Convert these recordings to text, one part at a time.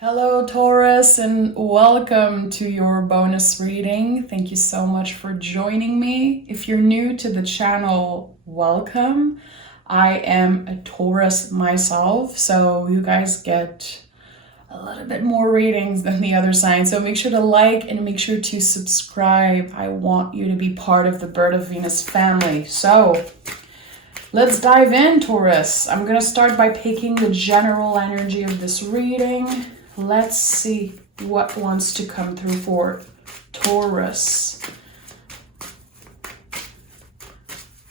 Hello, Taurus, and welcome to your bonus reading. Thank you so much for joining me. If you're new to the channel, welcome. I am a Taurus myself, so you guys get a little bit more readings than the other signs. So make sure to like and make sure to subscribe. I want you to be part of the Bird of Venus family. So let's dive in, Taurus. I'm going to start by picking the general energy of this reading. Let's see what wants to come through for Taurus.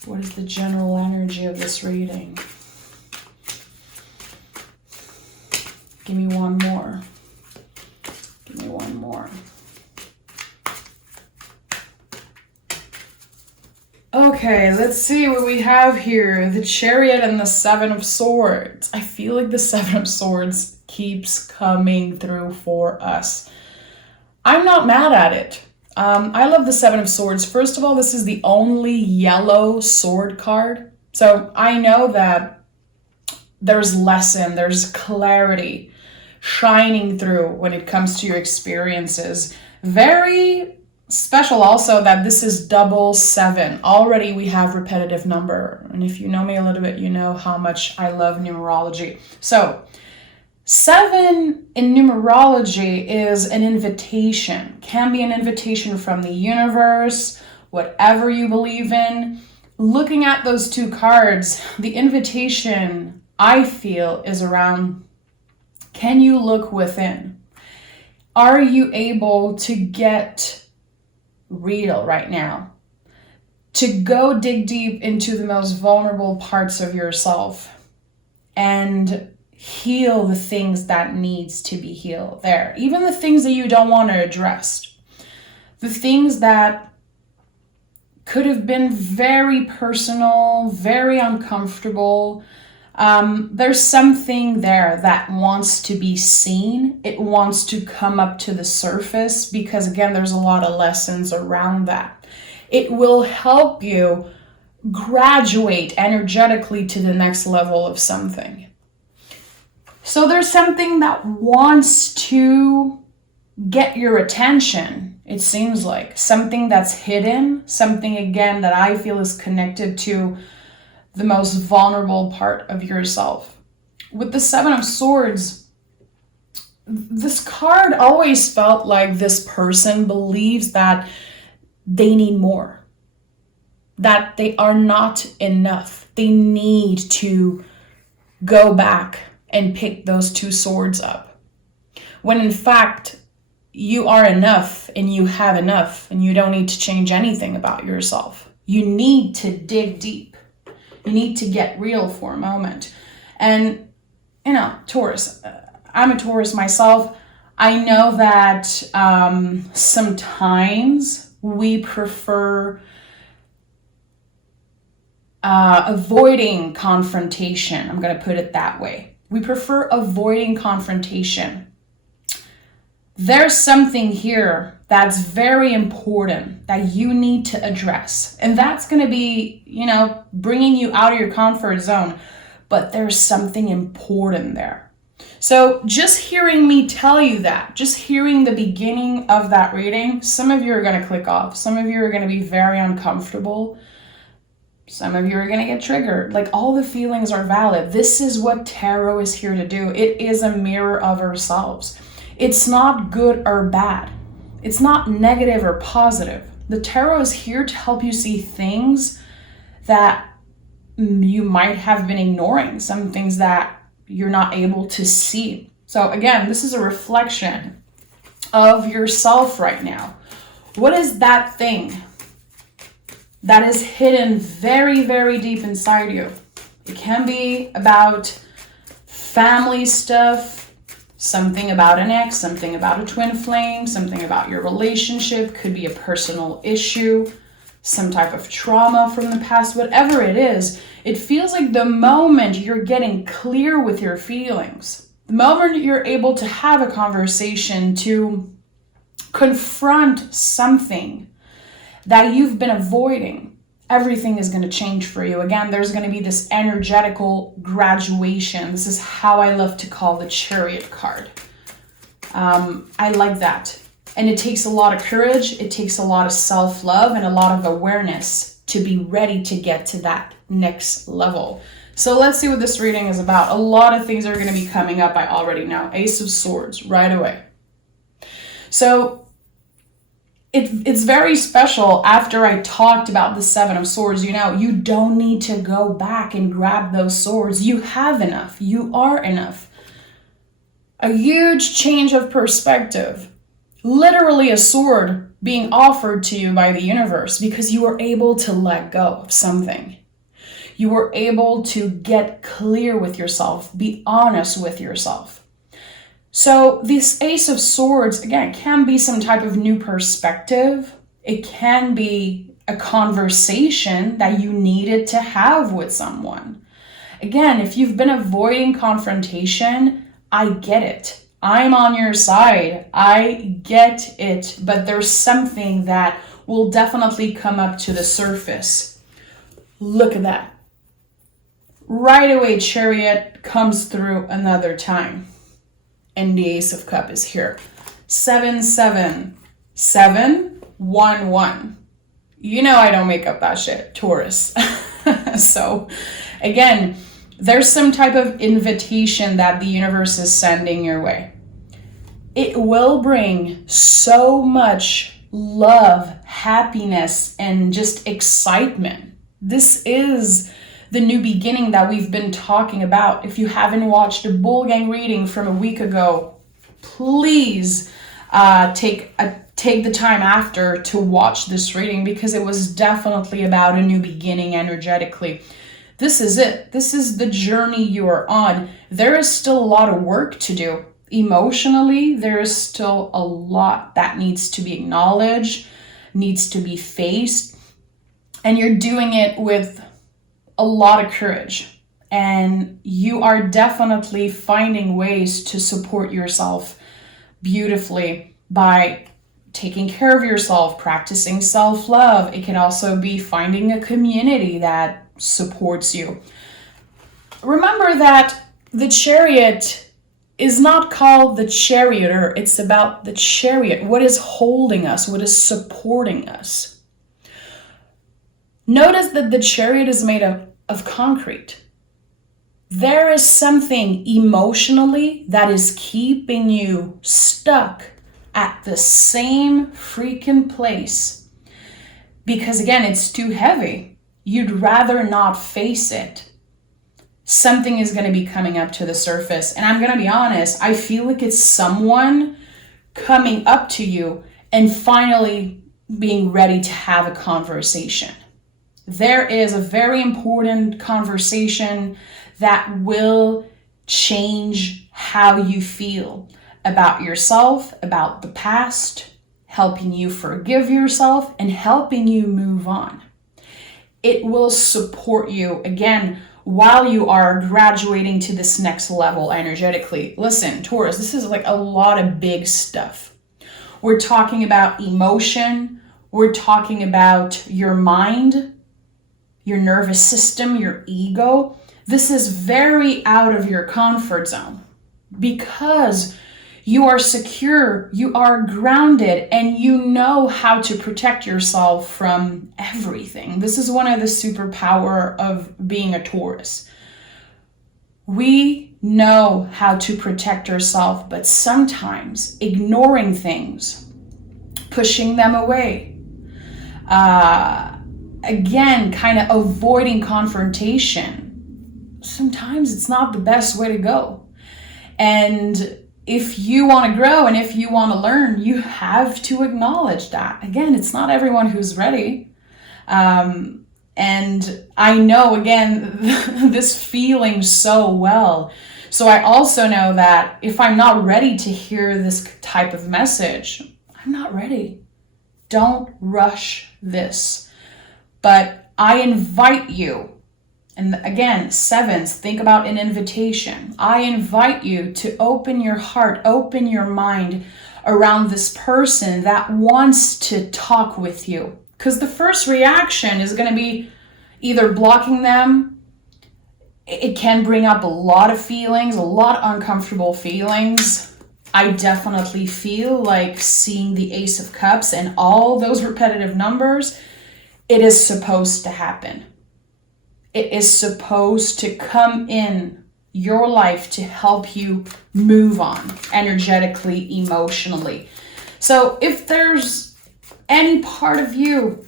What is the general energy of this reading? Give me one more. Give me one more. Okay, let's see what we have here. The Chariot and the Seven of Swords. I feel like the Seven of Swords keeps coming through for us. I'm not mad at it. I love the Seven of Swords. First of all, this is the only yellow sword card. So I know that there's lesson, there's clarity shining through when it comes to your experiences. Very special also that this is double seven. Already we have repetitive number. And if you know me a little bit, you know how much I love numerology. So 7 in numerology is an invitation, can be an invitation from the universe, whatever you believe in. Looking at those two cards, the invitation I feel is around, can you look within? Are you able to get real right now? To go dig deep into the most vulnerable parts of yourself and heal the things that needs to be healed there. Even the things that you don't want to address. The things that could have been very personal, very uncomfortable. There's something there that wants to be seen. It wants to come up to the surface because, again, there's a lot of lessons around that. It will help you graduate energetically to the next level of something. So there's something that wants to get your attention, it seems like. Something that's hidden, something, again, that I feel is connected to the most vulnerable part of yourself. With the Seven of Swords, this card always felt like this person believes that they need more, that they are not enough. They need to go back and pick those two swords up. When in fact, you are enough and you have enough and you don't need to change anything about yourself. You need to dig deep. You need to get real for a moment. And, Taurus, I'm a Taurus myself. I know that sometimes we prefer avoiding confrontation. I'm going to put it that way. We prefer avoiding confrontation. There's something here that's very important that you need to address. And that's going to be, bringing you out of your comfort zone. But there's something important there. So just hearing me tell you that, just hearing the beginning of that reading, some of you are going to click off. Some of you are going to be very uncomfortable. Some of you are going to get triggered. Like, all the feelings are valid. This is what tarot is here to do. It is a mirror of ourselves. It's not good or bad. It's not negative or positive. The tarot is here to help you see things that you might have been ignoring, some things that you're not able to see. So again, this is a reflection of yourself right now. What is that thing that is hidden very, very deep inside you? It can be about family stuff, something about an ex, something about a twin flame, something about your relationship, could be a personal issue, some type of trauma from the past, whatever it is. It feels like the moment you're getting clear with your feelings, the moment you're able to have a conversation, to confront something that you've been avoiding, everything is going to change for you. Again, there's going to be this energetical graduation. This is how I love to call the Chariot card. I like that. And it takes a lot of courage. It takes a lot of self-love and a lot of awareness to be ready to get to that next level. So let's see what this reading is about. A lot of things are going to be coming up. I already know. Ace of Swords right away. So it's very special. After I talked about the Seven of Swords, you know, you don't need to go back and grab those swords. You have enough. You are enough. A huge change of perspective. Literally a sword being offered to you by the universe because you were able to let go of something. You were able to get clear with yourself, be honest with yourself. So this Ace of Swords, again, can be some type of new perspective. It can be a conversation that you needed to have with someone. Again, if you've been avoiding confrontation, I get it. I'm on your side. I get it. But there's something that will definitely come up to the surface. Look at that. Right away, Chariot comes through another time. And the Ace of Cups is here. 7, 7, 7, 1, 1. You know I don't make up that shit, Taurus. So, again, there's some type of invitation that the universe is sending your way. It will bring so much love, happiness, and just excitement. This is the new beginning that we've been talking about. If you haven't watched the Bull Gang reading from a week ago, please take the time after to watch this reading because it was definitely about a new beginning energetically. This is it. This is the journey you are on. There is still a lot of work to do. Emotionally, there is still a lot that needs to be acknowledged, needs to be faced, and you're doing it with a lot of courage. And you are definitely finding ways to support yourself beautifully by taking care of yourself, practicing self-love. It can also be finding a community that supports you. Remember that the Chariot is not called the charioteer. It's about the chariot. What is holding us? What is supporting us? Notice that the chariot is made of concrete. There is something emotionally that is keeping you stuck at the same freaking place. Because again, it's too heavy. You'd rather not face it. Something is going to be coming up to the surface. And I'm going to be honest, I feel like it's someone coming up to you and finally being ready to have a conversation. There is a very important conversation that will change how you feel about yourself, about the past, helping you forgive yourself, and helping you move on. It will support you, again, while you are graduating to this next level energetically. Listen, Taurus, this is like a lot of big stuff. We're talking about emotion. We're talking about your mind, your nervous system, your ego. This is very out of your comfort zone because you are secure, you are grounded, and you know how to protect yourself from everything. This is one of the superpower of being a Taurus. We know how to protect ourselves, but sometimes ignoring things, pushing them away, again, kind of avoiding confrontation. Sometimes it's not the best way to go. And if you want to grow and if you want to learn, you have to acknowledge that. Again, it's not everyone who's ready. And I know, again, this feeling so well. So I also know that if I'm not ready to hear this type of message, I'm not ready. Don't rush this. But I invite you, and again, sevens, think about an invitation. I invite you to open your heart, open your mind around this person that wants to talk with you. Because the first reaction is going to be either blocking them. It can bring up a lot of feelings, a lot of uncomfortable feelings. I definitely feel like seeing the Ace of Cups and all those repetitive numbers, it is supposed to happen. It is supposed to come in your life to help you move on energetically, emotionally. So if there's any part of you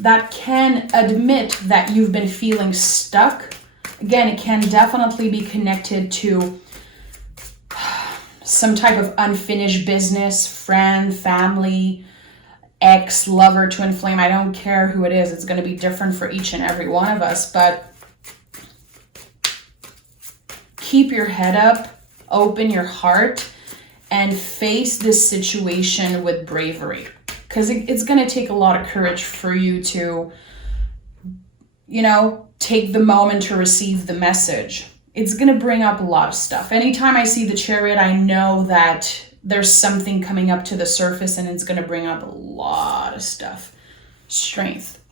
that can admit that you've been feeling stuck, again, it can definitely be connected to some type of unfinished business, friend, family, ex, lover, twin flame. I don't care who it is. It's going to be different for each and every one of us. But keep your head up, open your heart, and face this situation with bravery. Because it's going to take a lot of courage for you to, take the moment to receive the message. It's going to bring up a lot of stuff. Anytime I see the Chariot, I know that there's something coming up to the surface and it's going to bring up a lot of stuff. Strength.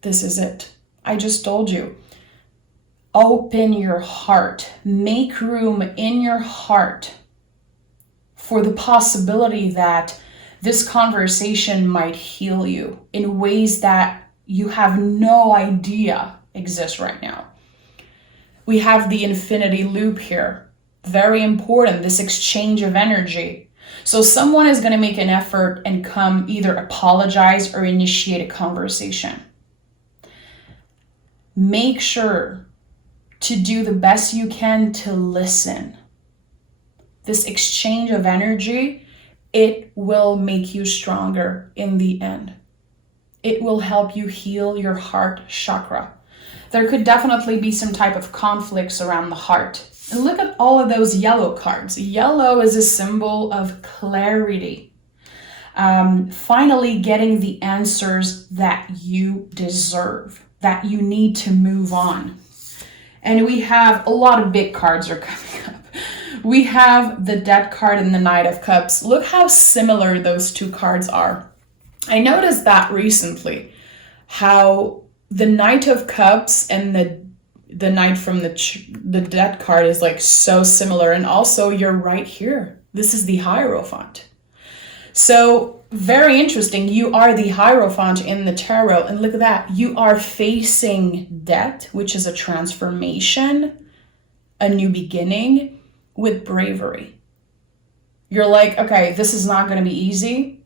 This is it. I just told you. Open your heart. Make room in your heart for the possibility that this conversation might heal you in ways that you have no idea exist right now. We have the infinity loop here. Very important, this exchange of energy. So someone is going to make an effort and come either apologize or initiate a conversation. Make sure to do the best you can to listen. This exchange of energy, it will make you stronger in the end. It will help you heal your heart chakra. There could definitely be some type of conflicts around the heart. And look at all of those yellow cards. Yellow is a symbol of clarity. Finally getting the answers that you deserve, that you need to move on. And we have a lot of big cards are coming up. We have the Death card and the Knight of Cups. Look how similar those two cards are. I noticed that recently, how the Knight of Cups and the Knight from the Death card is like so similar. And also you're right here. This is the Hierophant. So very interesting. You are the Hierophant in the tarot. And look at that. You are facing death, which is a transformation, a new beginning with bravery. You're like, okay, this is not going to be easy,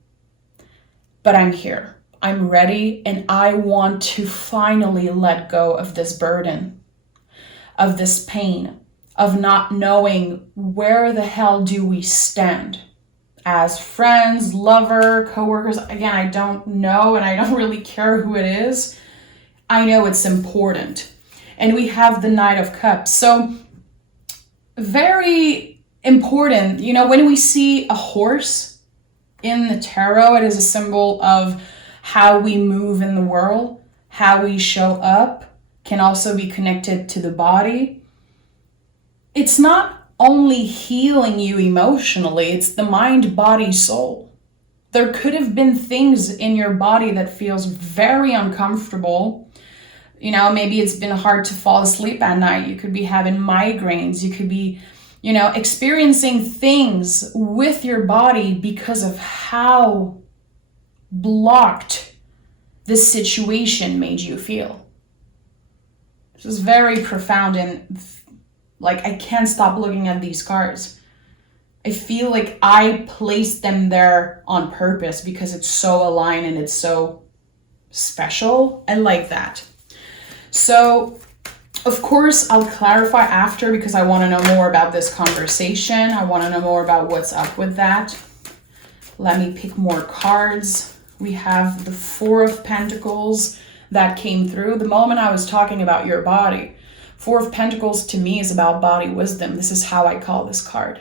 but I'm here. I'm ready, and I want to finally let go of this burden, of this pain, of not knowing where the hell do we stand as friends, lover, coworkers. Again, I don't know, and I don't really care who it is. I know it's important. And we have the Knight of Cups. So very important. When we see a horse in the tarot, it is a symbol of how we move in the world, how we show up, can also be connected to the body. It's not only healing you emotionally, it's the mind, body, soul. There could have been things in your body that feels very uncomfortable. Maybe it's been hard to fall asleep at night. You could be having migraines. You could be, experiencing things with your body because of how blocked this situation made you feel. This is very profound, and I can't stop looking at these cards. I feel like I placed them there on purpose because it's so aligned and it's so special. I like that. So, of course, I'll clarify after because I want to know more about this conversation. I want to know more about what's up with that. Let me pick more cards. We have the Four of Pentacles that came through the moment I was talking about your body. Four of Pentacles to me is about body wisdom. This is how I call this card.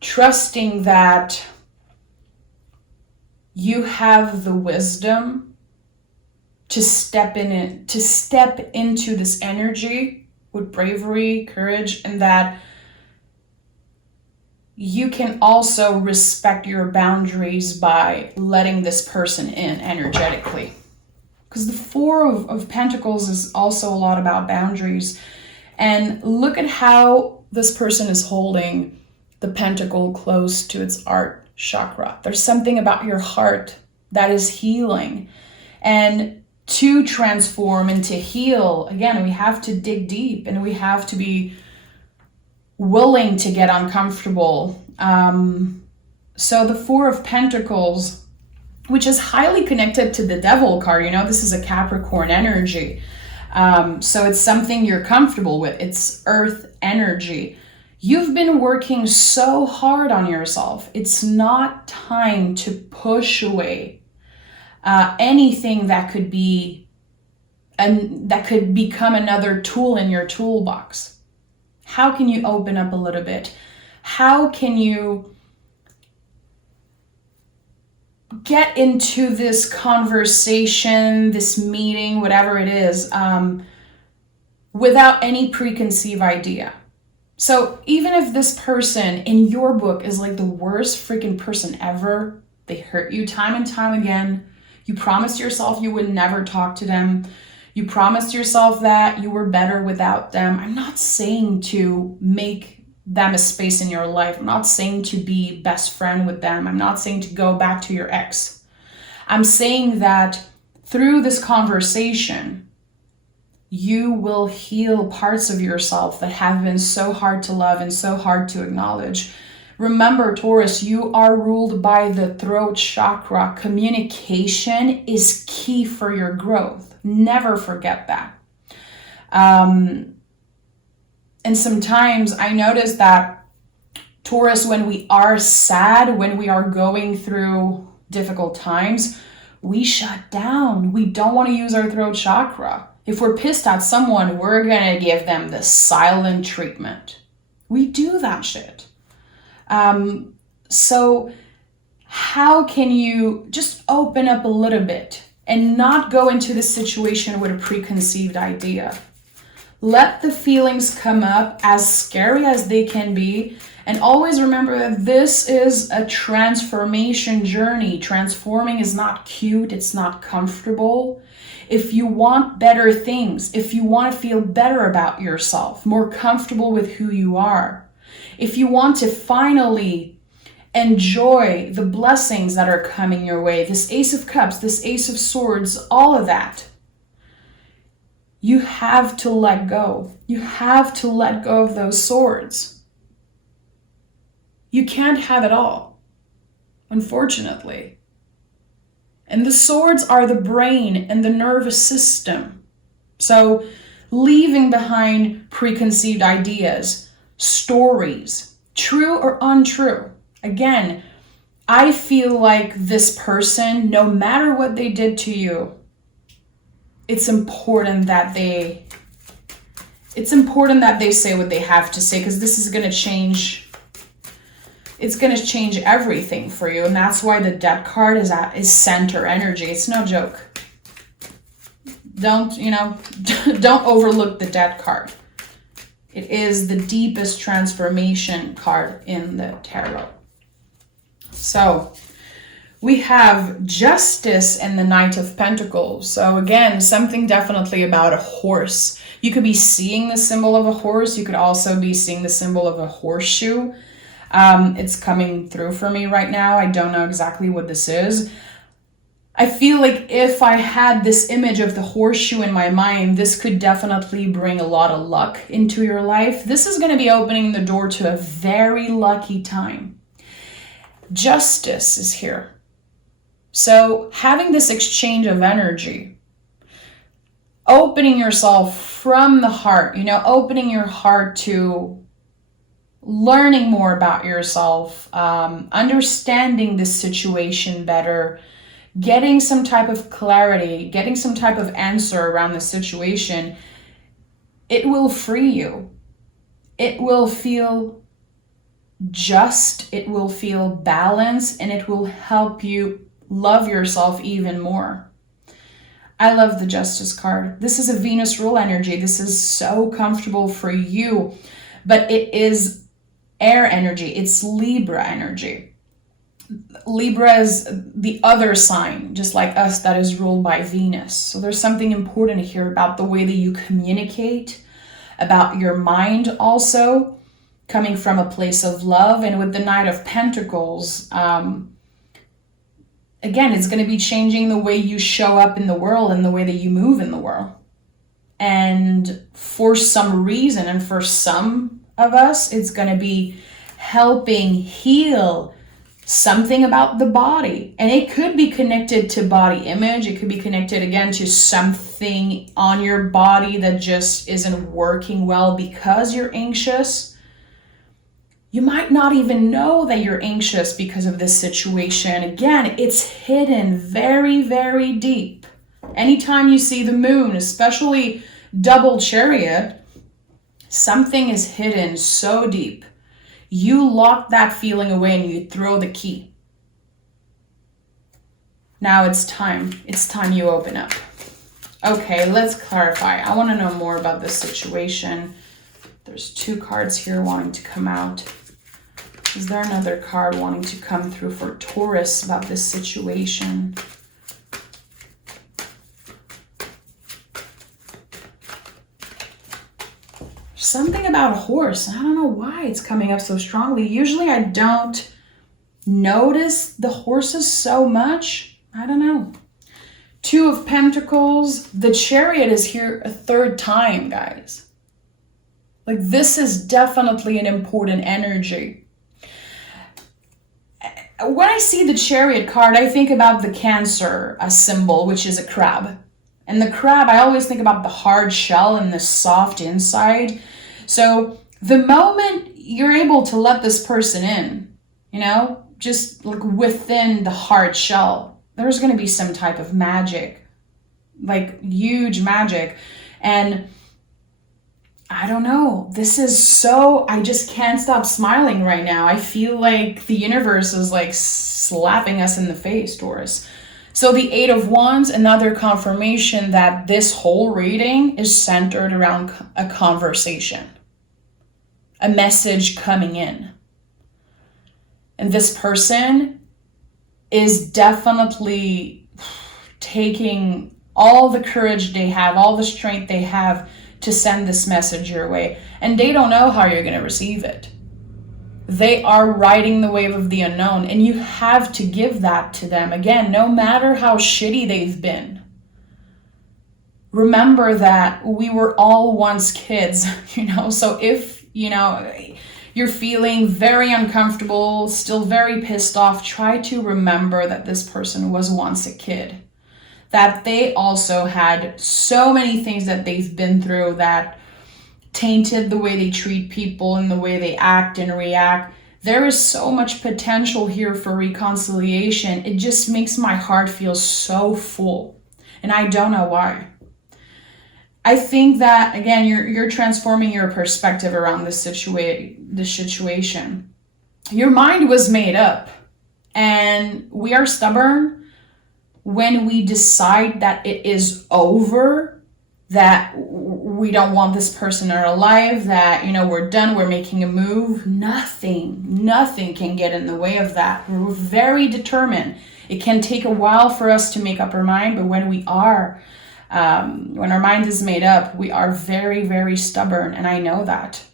Trusting that you have the wisdom to step into this energy with bravery, courage, and that you can also respect your boundaries by letting this person in energetically. Because the Four of Pentacles is also a lot about boundaries. And look at how this person is holding the pentacle close to its heart chakra. There's something about your heart that is healing. And to transform and to heal, again, we have to dig deep and we have to be willing to get uncomfortable. So the Four of Pentacles, which is highly connected to the Devil card, this is a Capricorn energy. So it's something you're comfortable with. It's earth energy. You've been working so hard on yourself. It's not time to push away anything that could be and that could become another tool in your toolbox. How can you open up a little bit? How can you get into this conversation, this meeting, whatever it is, without any preconceived idea? So even if this person in your book is like the worst freaking person ever, they hurt you time and time again, you promised yourself you would never talk to them, you promised yourself that you were better without them. I'm not saying to make them a space in your life. I'm not saying to be best friend with them. I'm not saying to go back to your ex. I'm saying that through this conversation, you will heal parts of yourself that have been so hard to love and so hard to acknowledge. Remember, Taurus, you are ruled by the throat chakra. Communication is key for your growth. Never forget that. And sometimes I notice that, Taurus, when we are sad, when we are going through difficult times, we shut down. We don't want to use our throat chakra. If we're pissed at someone, we're going to give them the silent treatment. We do that shit. So how can you just open up a little bit and not go into the situation with a preconceived idea? Let the feelings come up, as scary as they can be. And always remember that this is a transformation journey. Transforming is not cute. It's not comfortable. If you want better things, if you want to feel better about yourself, more comfortable with who you are, if you want to finally enjoy the blessings that are coming your way, this Ace of Cups, this Ace of Swords, all of that, you have to let go. You have to let go of those swords. You can't have it all, unfortunately. And the swords are the brain and the nervous system. So leaving behind preconceived ideas, stories, true or untrue. Again, I feel like this person, no matter what they did to you, it's important that they say what they have to say, because this is going to change. It's going to change everything for you. And that's why the Death card is center energy. It's no joke. Don't overlook the Death card. It is the deepest transformation card in the tarot. So we have Justice and the Knight of Pentacles. So again, something definitely about a horse. You could be seeing the symbol of a horse. You could also be seeing the symbol of a horseshoe. It's coming through for me right now. I don't know exactly what this is. I feel like if I had this image of the horseshoe in my mind, this could definitely bring a lot of luck into your life. This is going to be opening the door to a very lucky time. Justice is here. So having this exchange of energy, opening yourself from the heart, opening your heart to learning more about yourself, understanding this situation better, getting some type of clarity, getting some type of answer around the situation, it will free you. It will feel just, it will feel balanced, and it will help you love yourself even more. I love the Justice card. This is a Venus rule energy. This is so comfortable for you, but it is air energy. It's Libra energy. Libra is the other sign, just like us, that is ruled by Venus. So there's something important here about the way that you communicate, about your mind also. coming from a place of love. And with the Knight of Pentacles, again, it's going to be changing the way you show up in the world and the way that you move in the world. And for some reason, and for some of us, it's going to be helping heal something about the body. And it could be connected to body image. It could be connected, again, to something on your body that just isn't working well because you're anxious. You might not even know that you're anxious because of this situation. Again, it's hidden very, very deep. Anytime you see the moon, especially double Chariot, something is hidden so deep. You lock that feeling away and you throw the key. Now it's time. It's time you open up. Okay, let's clarify. I want to know more about this situation. There's 2 cards here wanting to come out. Is there another card wanting to come through for Taurus about this situation? Something about a horse. I don't know why it's coming up so strongly. Usually I don't notice the horses so much. I don't know. 2 of Pentacles. The Chariot is here a 3rd time, guys. Like, this is definitely an important energy. When I see the Chariot card, I think about the Cancer symbol, which is a crab. And the crab, I always think about the hard shell and the soft inside. So the moment you're able to let this person in, you know, just like within the hard shell, there's going to be some type of magic, like huge magic. And I don't know, this is so, I just can't stop smiling right now. I feel like the universe is like slapping us in the face, Taurus. So the 8 of Wands, another confirmation that this whole reading is centered around a conversation, a message coming in. And this person is definitely taking all the courage they have, all the strength they have to send this message your way. And they don't know how you're going to receive it. They are riding the wave of the unknown, and you have to give that to them. Again, no matter how shitty they've been. Remember that we were all once kids, you know, so if, you know, you're feeling very uncomfortable, still very pissed off, try to remember that this person was once a kid. That they also had so many things that they've been through that tainted the way they treat people and the way they act and react. There is so much potential here for reconciliation. It just makes my heart feel so full. And I don't know why. I think that, again, you're transforming your perspective around this situation. Your mind was made up. And we are stubborn when we decide that it is over, that we don't want this person in our life, that, you know, we're done, we're making a move. Nothing can get in the way of that. We're very determined. It can take a while for us to make up our mind, but when we are, when our mind is made up, we are very, very stubborn, and I know that.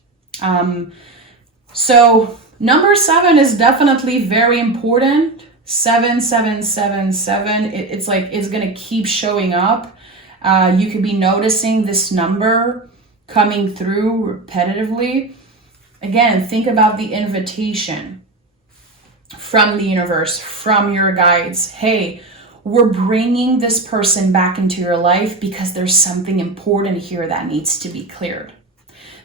So number 7 is definitely very important. 7777. It's like it's gonna keep showing up. You could be noticing this number coming through repetitively. Again, think about the invitation from the universe, from your guides. Hey, we're bringing this person back into your life because there's something important here that needs to be cleared.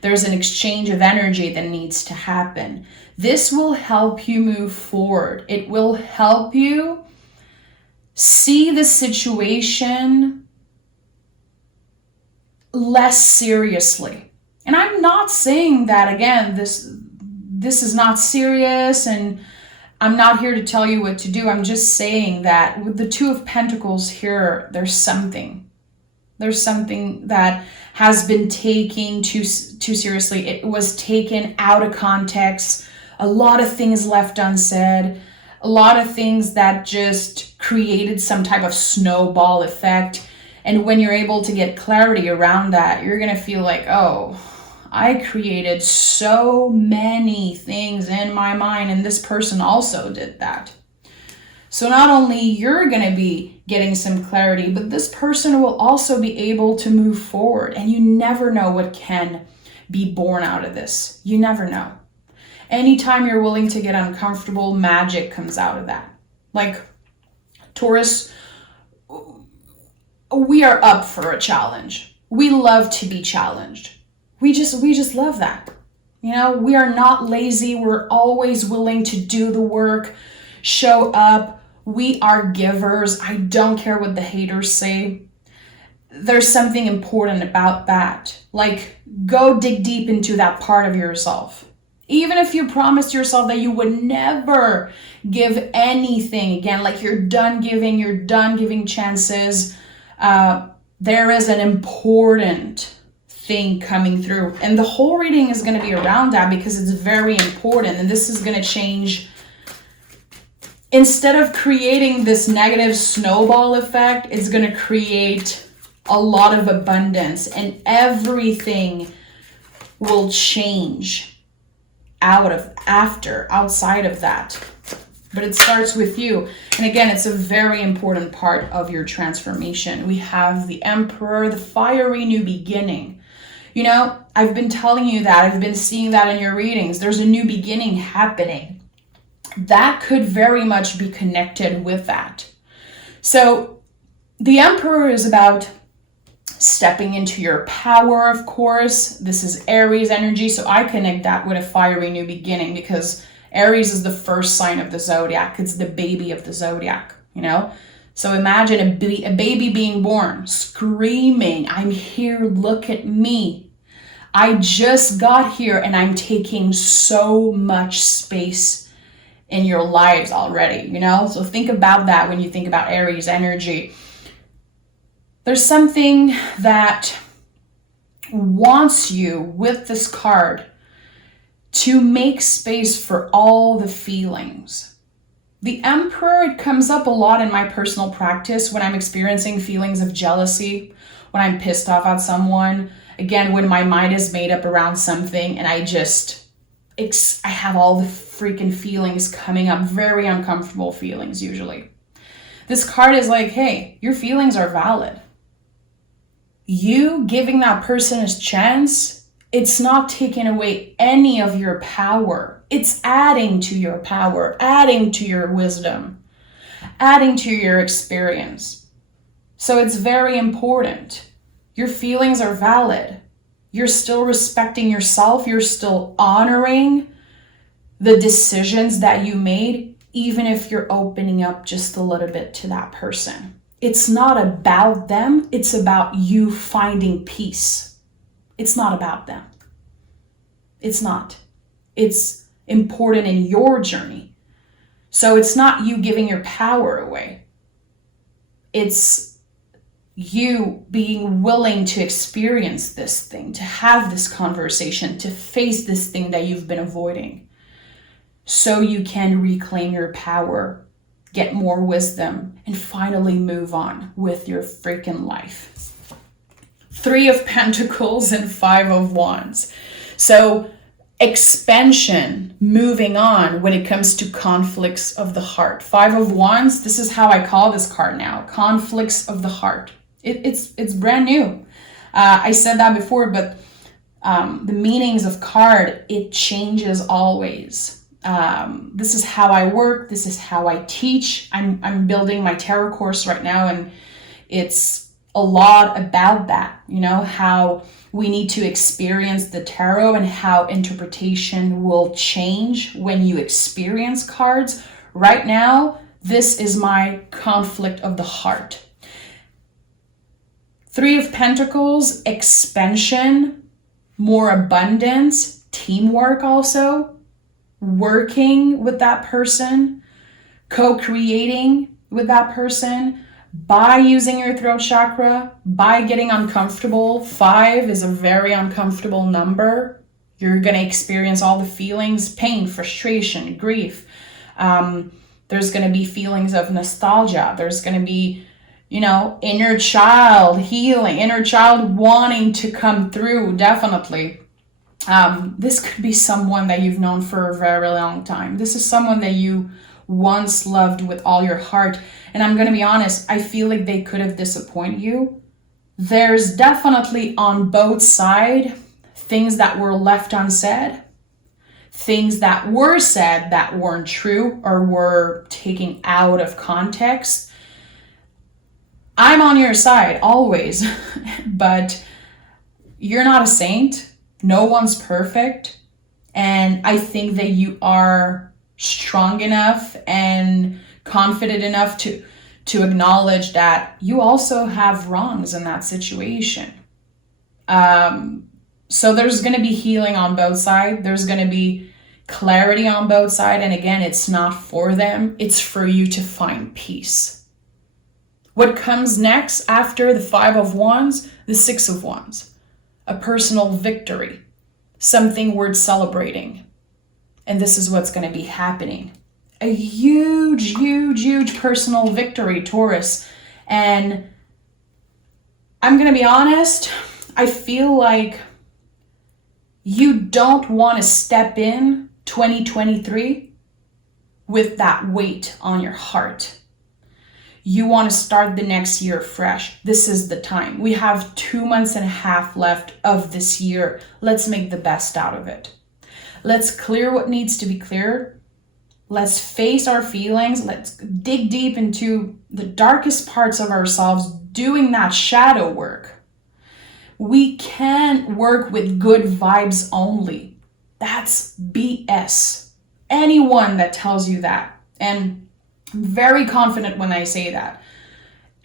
There's an exchange of energy that needs to happen. This will help you move forward. It will help you see the situation less seriously. And I'm not saying that, again, this is not serious and I'm not here to tell you what to do. I'm just saying that with the 2 of Pentacles here, there's something that has been taken too seriously. It was taken out of context. A lot of things left unsaid. A lot of things that just created some type of snowball effect. And when you're able to get clarity around that, you're going to feel like, oh, I created so many things in my mind, and this person also did that. So not only you're going to be getting some clarity, but this person will also be able to move forward. And you never know what can be born out of this. You never know. Anytime you're willing to get uncomfortable, magic comes out of that. Like Taurus, we are up for a challenge. We love to be challenged. We just love that. You know, we are not lazy. We're always willing to do the work, show up. We are givers. I don't care what the haters say. There's something important about that. Like, go dig deep into that part of yourself. Even if you promised yourself that you would never give anything again, like you're done giving chances, there is an important thing coming through. And the whole reading is going to be around that because it's very important. And this is going to change. Instead of creating this negative snowball effect, it's going to create a lot of abundance, and everything will change outside of that. But it starts with you. And again, it's a very important part of your transformation. We have the Emperor, the fiery new beginning. You know, I've been telling you that. I've been seeing that in your readings. There's a new beginning happening. That could very much be connected with that. So the Emperor is about stepping into your power, of course. This is Aries energy, so I connect that with a fiery new beginning because Aries is the first sign of the zodiac. It's the baby of the zodiac, you know? So imagine a baby being born, screaming, "I'm here, look at me. I just got here and I'm taking so much space in your lives already," you know? So think about that when you think about Aries energy. There's something that wants you with this card to make space for all the feelings. The Emperor, it comes up a lot in my personal practice when I'm experiencing feelings of jealousy, when I'm pissed off at someone. Again, when my mind is made up around something and I have all the freaking feelings coming up, very uncomfortable feelings usually. This card is like, hey, your feelings are valid. You giving that person a chance, it's not taking away any of your power. It's adding to your power, adding to your wisdom, adding to your experience. So it's very important. Your feelings are valid. You're still respecting yourself. You're still honoring the decisions that you made, even if you're opening up just a little bit to that person. It's not about them. It's about you finding peace. It's not about them. It's not. It's important in your journey. So it's not you giving your power away. It's you being willing to experience this thing, to have this conversation, to face this thing that you've been avoiding, so you can reclaim your power, get more wisdom, and finally move on with your freaking life. 3 of Pentacles and 5 of Wands. So expansion, moving on when it comes to conflicts of the heart. 5 of Wands, this is how I call this card now, conflicts of the heart. It's brand new. I said that before, but the meanings of card, it changes always. This is how I work. This is how I teach. I'm building my tarot course right now, and it's a lot about that, you know, how we need to experience the tarot and how interpretation will change when you experience cards. Right now, this is my conflict of the heart. 3 of Pentacles, expansion, more abundance, teamwork also, working with that person, co-creating with that person, by using your throat chakra, by getting uncomfortable. 5 is a very uncomfortable number. You're going to experience all the feelings, pain, frustration, grief. There's going to be feelings of nostalgia. There's going to be, you know, inner child healing, inner child wanting to come through, definitely. This could be someone that you've known for a very long time. This is someone that you once loved with all your heart. And I'm going to be honest, I feel like they could have disappointed you. There's definitely on both sides things that were left unsaid, things that were said that weren't true or were taken out of context. I'm on your side always, but you're not a saint. No one's perfect. And I think that you are strong enough and confident enough to acknowledge that you also have wrongs in that situation. So there's going to be healing on both sides. There's going to be clarity on both sides. And again, it's not for them. It's for you to find peace. What comes next after the 5 of Wands? The 6 of Wands. A personal victory, something worth celebrating. And this is what's going to be happening. A huge, huge, huge personal victory, Taurus. And I'm going to be honest, I feel like you don't want to step in 2023 with that weight on your heart. You want to start the next year fresh. This is the time. We have 2 months and a half left of this year. Let's make the best out of it. Let's clear what needs to be cleared. Let's face our feelings. Let's dig deep into the darkest parts of ourselves, doing that shadow work. We can't work with good vibes only. That's BS. Anyone that tells you that, and I'm very confident when I say that.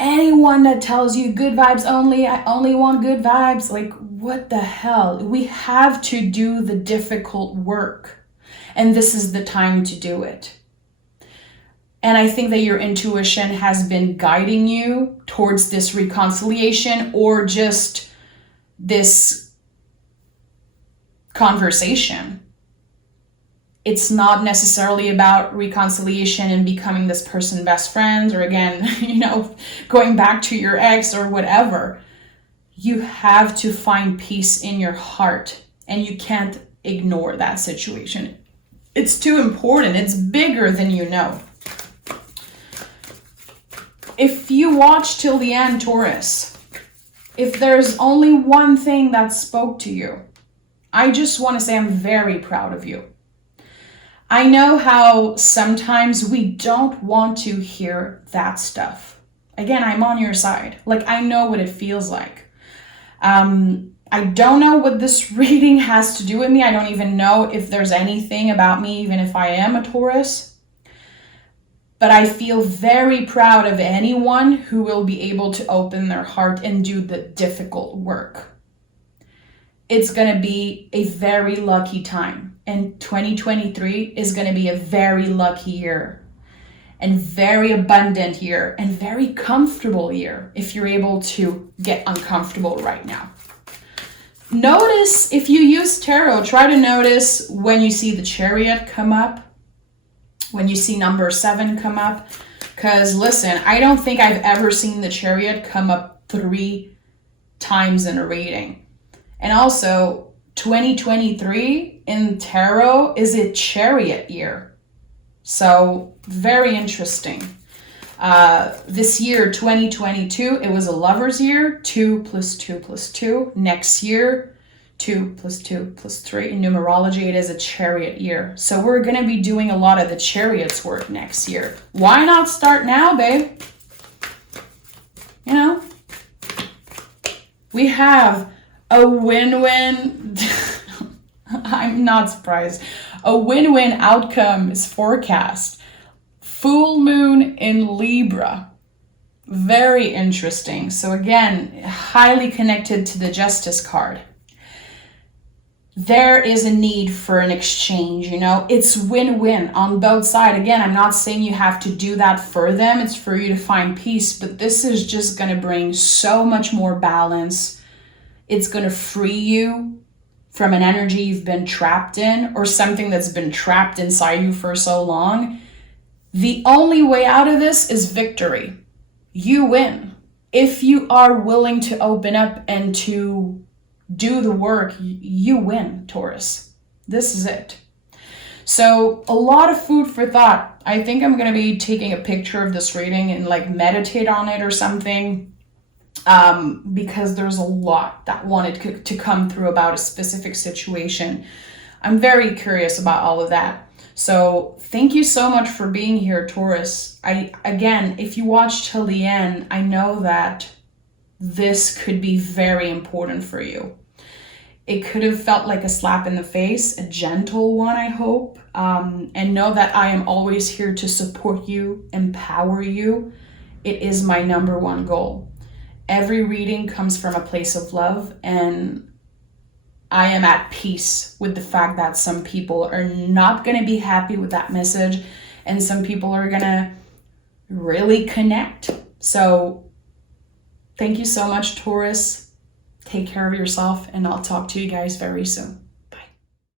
Anyone that tells you good vibes only, I only want good vibes, like what the hell? We have to do the difficult work. And this is the time to do it. And I think that your intuition has been guiding you towards this reconciliation or just this conversation. It's not necessarily about reconciliation and becoming this person best friends or again, going back to your ex or whatever. You have to find peace in your heart and you can't ignore that situation. It's too important. It's bigger than you know. If you watch till the end, Taurus, if there's only one thing that spoke to you, I just want to say I'm very proud of you. I know how sometimes we don't want to hear that stuff. Again, I'm on your side. Like, I know what it feels like. I don't know what this reading has to do with me. I don't even know if there's anything about me, even if I am a Taurus. But I feel very proud of anyone who will be able to open their heart and do the difficult work. It's going to be a very lucky time. And 2023 is going to be a very lucky year. And very abundant year. And very comfortable year if you're able to get uncomfortable right now. Notice, if you use tarot, try to notice when you see the Chariot come up. When you see number 7 come up. Because listen, I don't think I've ever seen the Chariot come up 3 times in a reading. And also, 2023 in tarot is a Chariot year. So, very interesting. This year, 2022, it was a lover's year. 2 + 2 + 2. Next year, 2 + 2 + 3. In numerology, it is a Chariot year. So we're going to be doing a lot of the Chariot's work next year. Why not start now, babe? We have a win-win. I'm not surprised. A win-win outcome is forecast. Full moon in Libra. Very interesting. So again, highly connected to the Justice card. There is a need for an exchange, It's win-win on both sides. Again, I'm not saying you have to do that for them. It's for you to find peace. But this is just going to bring so much more balance. It's going to free you from an energy you've been trapped in or something that's been trapped inside you for so long. The only way out of this is victory. You win. If you are willing to open up and to do the work, you win, Taurus. This is it. So a lot of food for thought. I think I'm going to be taking a picture of this reading and like meditate on it or something, because there's a lot that wanted to come through about a specific situation. I'm very curious about all of that. So thank you so much for being here, Taurus. Again, if you watched till the end, I know that this could be very important for you. It could have felt like a slap in the face, a gentle one, I hope. And know that I am always here to support you, empower you. It is my number one goal. Every reading comes from a place of love, and I am at peace with the fact that some people are not going to be happy with that message, and some people are going to really connect. So thank you so much, Taurus. Take care of yourself, and I'll talk to you guys very soon.